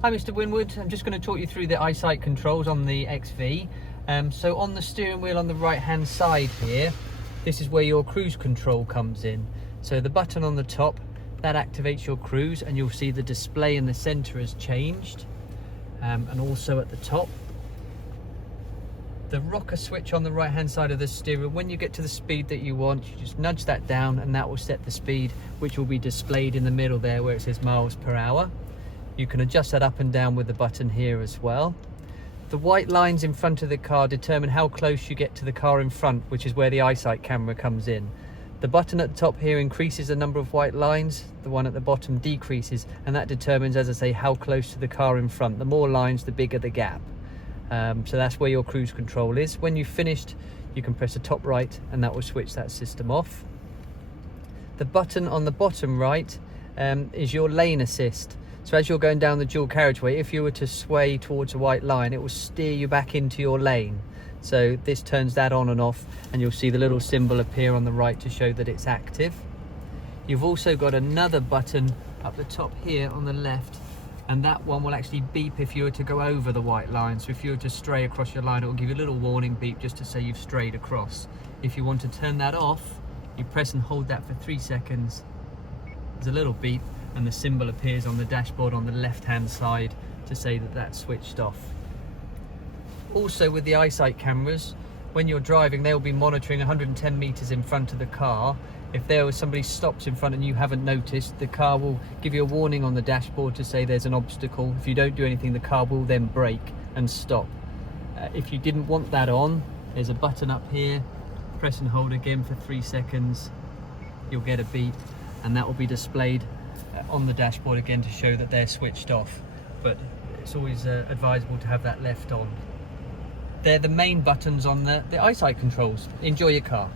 Hi Mr. Winwood, I'm just going to talk you through the Eyesight controls on the XV. So on the steering wheel on the right hand side here, this is where your cruise control comes in. So the button on the top, that activates your cruise, and you'll see the display in the centre has changed. And also at the top, the rocker switch on the right hand side of the steering, when you get to the speed that you want, you just nudge that down and that will set the speed, which will be displayed in the middle there where it says miles per hour. You can adjust that up and down with the button here as well. The white lines in front of the car determine how close you get to the car in front, which is where the Eyesight camera comes in. The button at the top here increases the number of white lines, the one at the bottom decreases, and that determines, as I say, how close to the car in front. The more lines, the bigger the gap. So that's where your cruise control is. When you've finished, you can press the top right and that will switch that system off. The button on the bottom right is your lane assist. So as you're going down the dual carriageway, if you were to sway towards a white line, it will steer you back into your lane. So this turns that on and off, and you'll see the little symbol appear on the right to show that it's active. You've also got another button up the top here on the left, and that one will actually beep if you were to go over the white line. So if you were to stray across your line, it will give you a little warning beep just to say you've strayed across. If you want to turn that off, you press and hold that for 3 seconds. There's a little beep, and the symbol appears on the dashboard on the left hand side to say that that's switched off. Also with the Eyesight cameras, when you're driving, they'll be monitoring 110 meters in front of the car. If there was somebody stops in front and you haven't noticed, the car will give you a warning on the dashboard to say there's an obstacle. If you don't do anything, the car will then brake and stop. If you didn't want that on, there's a button up here. Press and hold again for 3 seconds. You'll get a beep, and that will be displayed on the dashboard again to show that they're switched off. But it's always advisable to have that left on. They're the main buttons on the Eyesight controls. Enjoy your car.